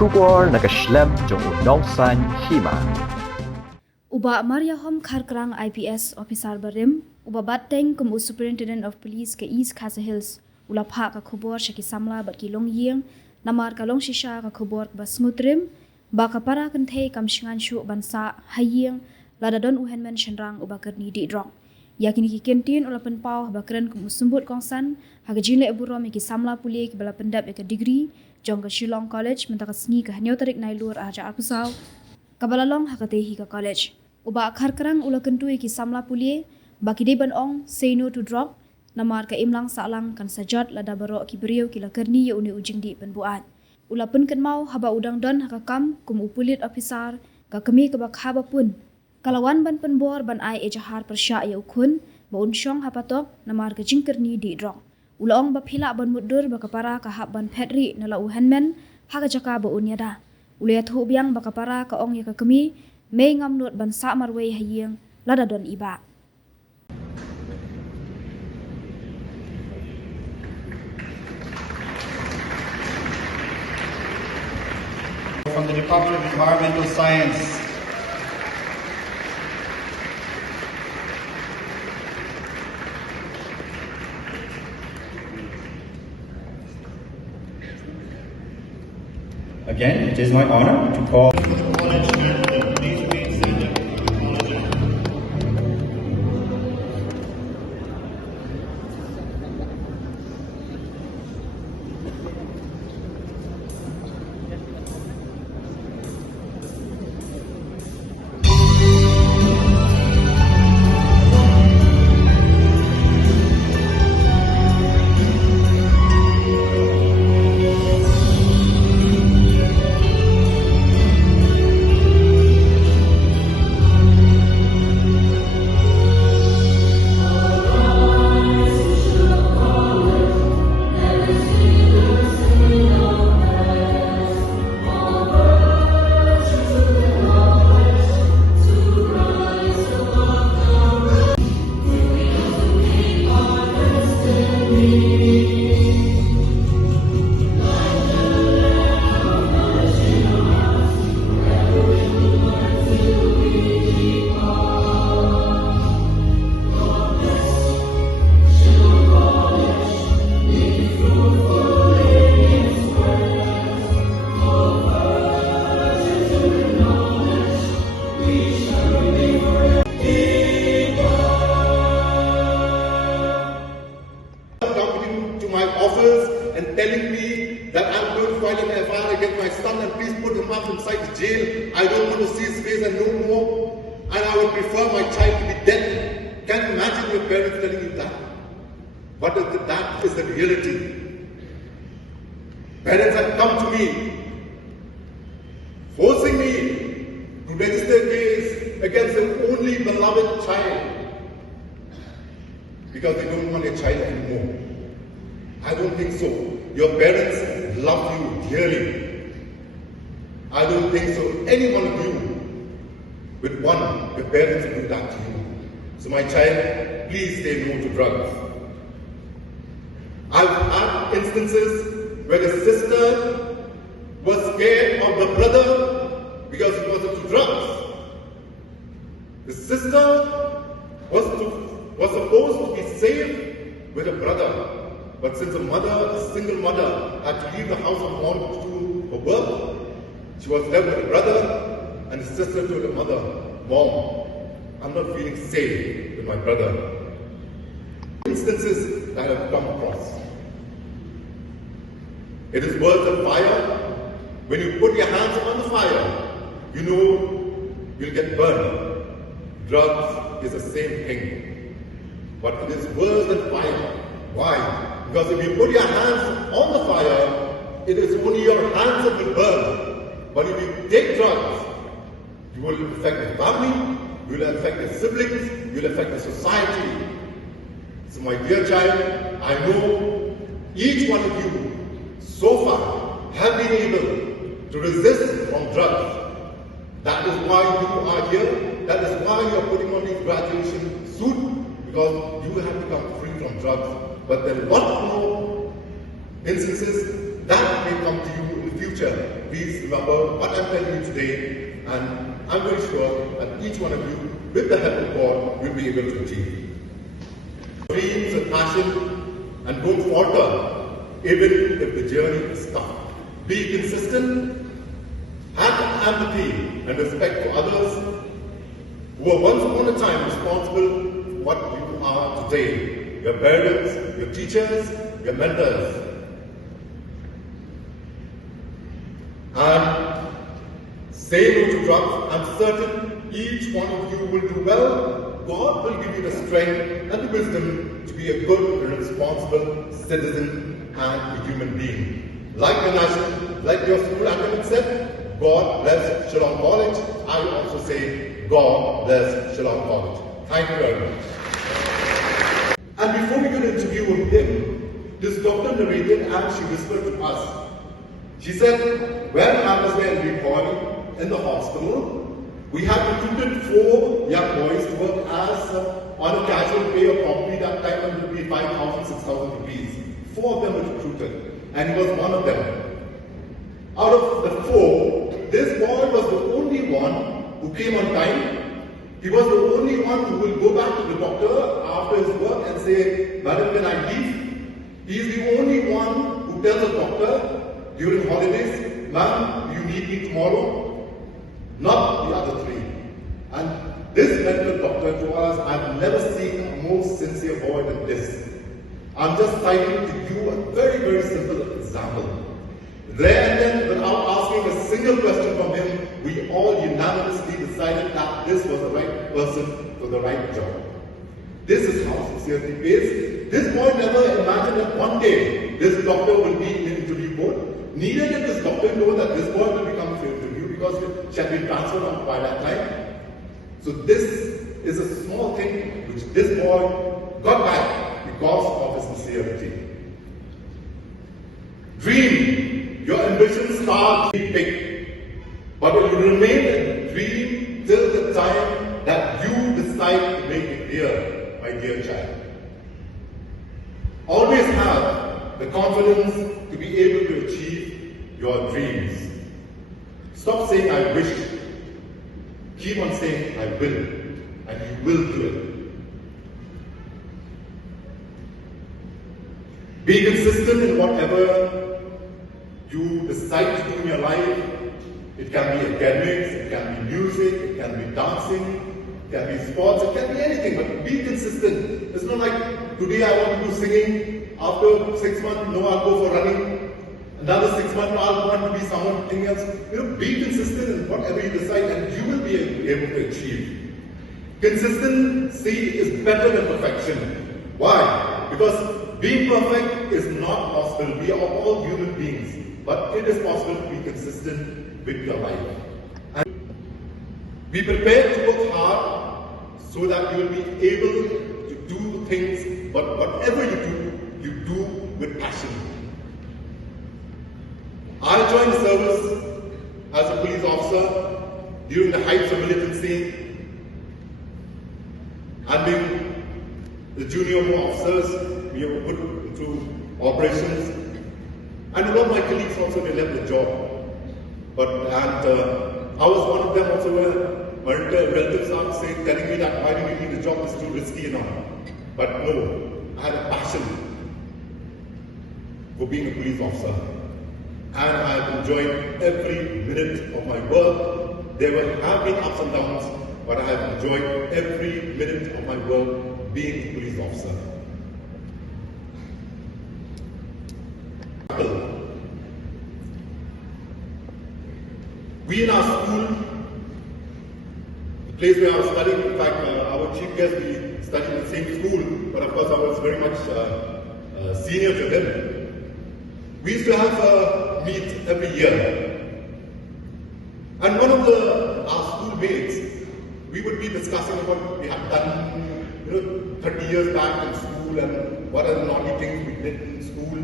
Shubor nakaslem jong unongsan Hima. Uba Maria Hom Kharkrang IPS Officer Barim, Uba Bateng kum Superintendent of Police ke East Khasa Hills, ula pha ka khubor shaki samla bat ki long Ïing, namar ka long shisha ka khubor ba smutrim, ba ka para kan thei kam shingan shu bansa Ïing, lada don Hynmen shenrang uba Kyrni di Drok. Yakini ki kentin ula penpau ba keren kum sumbut kongsan, haga jinle burom ki samla puli ki bala pendap ka degree, jong ka Shillong College mentaka sni ka hanyo tarik nailur aja akusau, kabalalong hakatehi ka college. Uba Kharkrang ula kentui ki samla pulie baki de ban ong say no to Drok namar ka imlang salang kan sajat lada baro ki beriau ki la Kyrni ya uni ujing di penbuat ula pun kan mau haba udang don hakakam kum upulit officer ka kami ka bak haba pun kalawan ban penbor ban ai ejahar persya ya ukun ba unsyong hapatok namar ka jing Kyrni di Drok ula ong ba phila ban mudur ba kapara ka hab ban Pedri nala Hynmen haka jaka ba unyada ula Ïathuh biang ba kapara ka ong ya ka kami may Ngam nut bansa Marwei Ïing lada don iba. From the Department of Environmental Science, again, it is my honor to call to my office and telling me that I'm going to file an FIR against my son and please put him up inside the jail. I don't want to see his face and no more. And I would prefer my child to be dead. Can you imagine your parents telling you that? But that is the reality. Parents have come to me, forcing me to register a case against their only beloved child because they don't want a child anymore. I don't think so. Your parents love you dearly. I don't think so. Any one of you would want your parents to do that to you. So my child, please say no to drugs. I've had instances where the sister was scared of the brother because he was into drugs. The sister was supposed to be safe with her brother. But since a single mother, had to leave the house alone to do her work, she was left with her brother, and the sister told her mother, "Mom, I'm not feeling safe with my brother." Instances that I've come across. It is words of fire. When you put your hands on the fire, you know you'll get burned. Drugs is the same thing. But it is worse than fire. Why? Because if you put your hands on the fire, it is only your hands that will burn. But if you take drugs, you will affect your family, you will affect your siblings, you will affect the society. So my dear child, I know each one of you so far have been able to resist from drugs. That is why you are here. That is why you are putting on this graduation suit, because you have become free from drugs. But there are a lot more instances that may come to you in the future. Please remember what I'm telling you today, and I'm very sure that each one of you, with the help of God, will be able to achieve. Dreams and passion, and don't falter, even if the journey is tough. Be consistent, have empathy and respect for others who were once upon a time responsible for what you are today. Your parents, your teachers, your mentors. And say no to drugs. I'm certain each one of you will do well. God will give you the strength and the wisdom to be a good and responsible citizen and a human being. Like your school academic said, God bless Shillong College. I also say, God bless Shillong College. Thank you very much. And before we could interview him, this doctor narrated and she whispered to us. She said, when I was there in Nepal, in the hospital, we had recruited 4 young boys to work as on a casual pay of probably that time it would be 5,000, 6,000 rupees. 4 of them were recruited, and he was one of them. Out of the 4, this boy was the only one who came on time. He was the only one who will go back to the doctor after his work and say, Madam, can I leave? He is the only one who tells the doctor during holidays, Ma'am, you need me tomorrow? Not the other 3. And this medical doctor told us, I've never seen a more sincere boy than this. I'm just citing to you a very, very simple example. There and then, without asking a single question from him, we all unanimously decided that this was the right person for the right job. This is how sincerity pays. This boy never imagined that one day this doctor will be in the interview board. Neither did this doctor know that this boy will become a interview because she had been transferred on by that time. So this is a small thing which this boy got back because of his sincerity. Dream. Your ambition starts big, but it will remain a dream till the time that you decide to make it real, my dear child. Always have the confidence to be able to achieve your dreams. Stop saying I wish. Keep on saying I will, and you will do it. Be consistent in whatever you decide to do in your life. It can be academics, it can be music, it can be dancing, it can be sports, it can be anything, but be consistent. It's not like today I want to do singing, after 6 months, no, I'll go for running, another 6 months, I'll want to be something else. Be consistent in whatever you decide and you will be able to achieve. Consistency is better than perfection. Why? Because being perfect is not possible. We are all human beings. But it is possible to be consistent with your life. And be prepared to work hard so that you will be able to do things, but whatever you do with passion. I joined service as a police officer during the heights of militancy, and being the junior officers, we were put into operations. And a lot of my colleagues also, they left the job. I was one of them also where my relatives are telling me that why do you need the job, it's too risky and all. But no, I had a passion for being a police officer. And I have enjoyed every minute of my work. There have been ups and downs, but I have enjoyed every minute of my work being a police officer. We in our school, the place where I was studying, in fact, our chief guest, we studied in the same school, but of course I was very much senior to him. We used to have a meet every year. And one of our schoolmates, we would be discussing about what we had done 30 years back in school and what are the naughty things we did in school.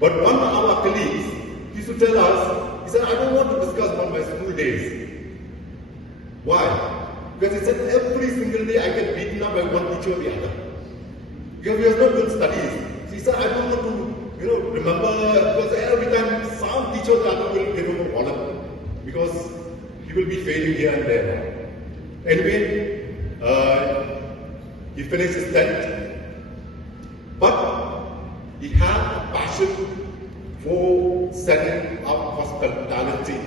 But one of our colleagues used to tell us, he said, I don't want to discuss about my school days. Why? Because he said every single day I get beaten up by one teacher or the other. Because we have not good studies. So he said, I don't want to remember, because every time some teacher or the other will bother because he will be failing here and there. Anyway, he finished his 10th, but he had a passion for setting up hospitality.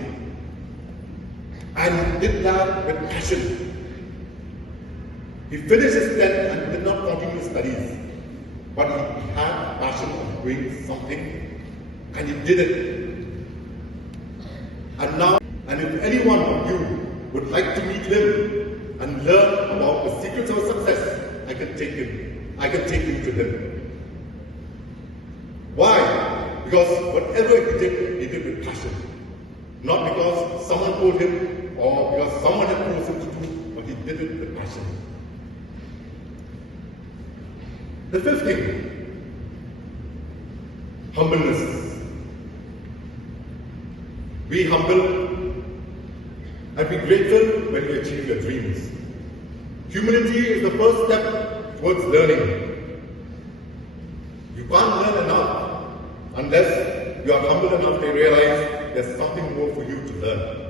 And he did that with passion. He finished his 10th and did not continue his studies. But he had a passion of doing something, and he did it. And now, and if any one of you would like to meet him and learn about the secrets of success, I can take him. I can take you to him. Why? Because whatever he did with passion. Not because someone told him or because someone had forced him to do, but he did it with passion. The fifth thing, humbleness. Be humble and be grateful when you achieve your dreams. Humility is the first step towards learning. You can't learn enough unless you are humble enough to realize there's something more for you to learn.